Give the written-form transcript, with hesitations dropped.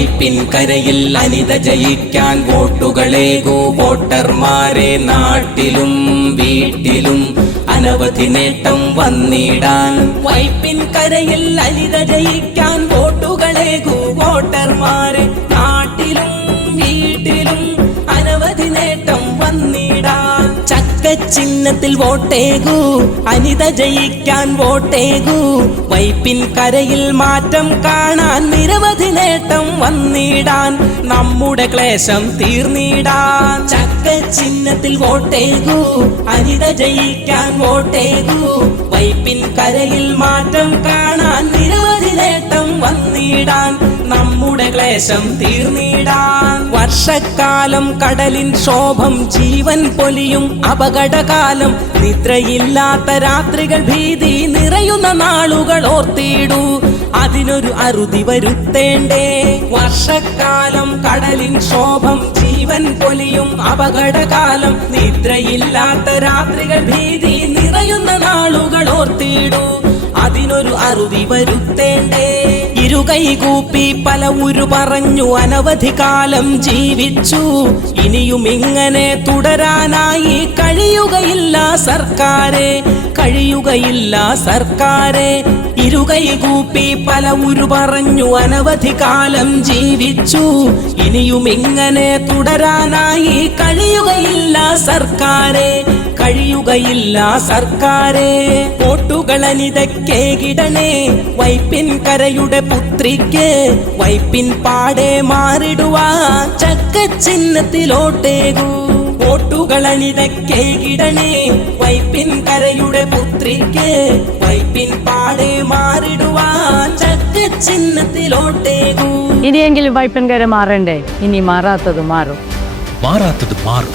വൈപ്പിൻ കരയിൽ അനിത ജയിക്കാൻ വോട്ടുകളേകൂ വോട്ടർമാരെ. നാട്ടിലും വീട്ടിലും അനവധി നേട്ടം വന്നിടാൻ. വൈപ്പിൻ കരയിൽ അനിത ജയിക്കാൻ വോട്ടുകളേകൂ വോട്ടർമാരെ. നാട്ടിലും വീട്ടിലും അനവധി നേട്ടം വന്നിടാൻ. ചിഹ്നത്തിൽ വോട്ടേകൂ അനിത ജയിക്കാൻ വോട്ടേകൂ. വൈപ്പിൻ കരയിൽ മാറ്റം കാണാൻ നിരവധി നേട്ടം വന്നിടാൻ. നമ്മുടെ ക്ലേശം തീർന്നിടാൻ. ചിഹ്നത്തിൽ വോട്ടേകൂ അനിത ജയിക്കാൻ വോട്ടേകൂ. വൈപ്പിൻ കരയിൽ മാറ്റം കാണാൻ നിരവധി നേട്ടം വന്നിടാൻ. നമ്മുടെ ക്ലേശം തീർന്നിടാൻ. വർഷക്കാലം കടലിൻ ക്ഷോഭം ജീവൻ പൊലിയും അപകടകാലം. നിദ്രയില്ലാത്ത രാത്രികൾ ഭീതി നിറയുന്ന നാളുകൾ ഓർത്തിടൂ. അതിനൊരു അറുതി വരുത്തേണ്ടേ. വർഷക്കാലം കടലിൻ ക്ഷോഭം ജീവൻ പൊലിയും അപകടകാലം. നിദ്രയില്ലാത്ത രാത്രികൾ ഭീതി നിറയുന്ന നാളുകൾ ഓർത്തിടൂ. അതിനൊരു അറുതി വരുത്തേണ്ടേ. ഇരുകൈ കൂപ്പി പല ഉരു പറഞ്ഞു അനവധി കാലം ജീവിച്ചു. ഇനിയും ഇങ്ങനെ തുടരാനായി കഴിയുകയില്ല സർക്കാരെ, കഴിയുകയില്ല സർക്കാരെ. ഇരുകൈ കൂപ്പി പല ഉരു പറഞ്ഞു അനവധി കാലം ജീവിച്ചു. ഇനിയും ഇങ്ങനെ തുടരാനായി കഴിയുകയില്ല സർക്കാരെ, കഴിയുകയില്ല സർക്കാരെ. വോട്ടുകൾ അനിതയ്ക്കേകിടണേ വൈപ്പിൻ കരയുടെ പുത്രിക്ക്. വൈപ്പിൻ പാടെ മാറിടുവാൻ ചക്കച്ചിഹ്നത്തിലോട്ടേകൂ. വോട്ടുകൾ അനിതയ്ക്കേകിടണേ വൈപ്പിൻ കരയുടെ പുത്രിക്ക്. വൈപ്പിൻ പാടെ മാറിടുവാൻ ചക്കച്ചിഹ്നത്തിലോട്ടേകൂ. ഇനിയെങ്കിലും വൈപ്പിൻ കര മാറണ്ടേ? ഇനി മാറാത്തത് മാറും, മാറാത്തത് മാറും.